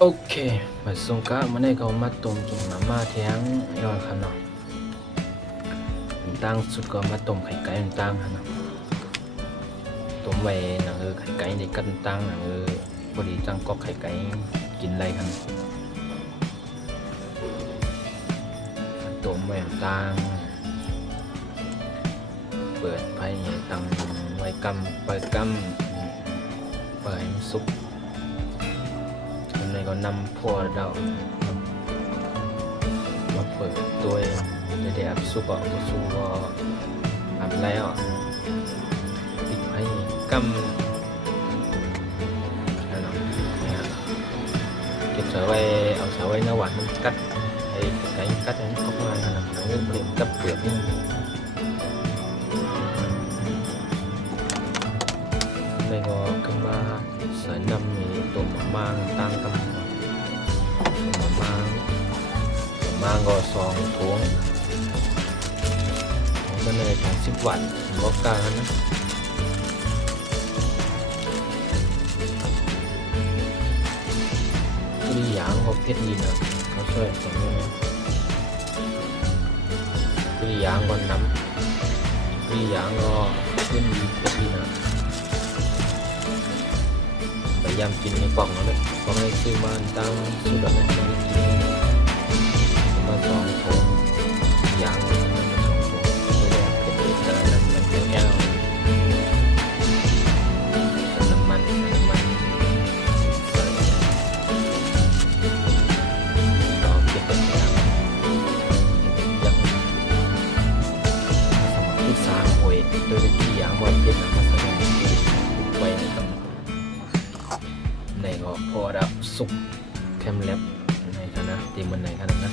โอเคมาส่งกะมาในก็มาต้มจุ่มมาม่าเที่ยงย้อนครับเนาะตั้งสุดก็มาต้มไข่ไก่ตั้งครับเนาะต้มไว้นะไข่ไก่ในกันตั้งนะพอดีจังก็ไข่ไก่กินอะไรครับต้มไว้ตั้งเปิดไฟตั้งไว้กำเปิดกำเปิดให้มันสุกในก็นำพวกเรามาเปิดตัวเดี๋ยวสุกก็สุกก็อับแล้วติดให้กำแล้วเนาะเก็บเสาไว้เอาเสาไว้เนื้อหวานมันกัดไอ้ไก่กัดให้มันออกมาขนาดนั้นเรื่องเปลี่ยนกับเปลือกนี่ในก็ขึ้นมาใส่น้ำมีตัวมาตั้งกำมาก็2 ถุงมันเลยถึง10 วัตต์บอกกลางนะตัวอย่างเขาเพชรดีนะเขาช่วยผมด้วยตัวอย่างก็น้ำตัวอย่างก็ขึ้นดีเพชรดีนะพยายามกินในกล่องแล้วเลยกล่องในซื้อมาตั้งสุดแล้วนะไม่ได้กินมา2 ถุงอย่างมา2 ถุงไม่ได้เก็บแต่ละนั้นมันแก้วน้ำมันใส่เราเก็บเป็นอย่างยังสมัครที่3 หวยโดยที่อย่างว่าเพชรมาแสดงที่ไว้ในกำในก็พอดับสุกแคมแลบในคณะตีมันในคณะนะ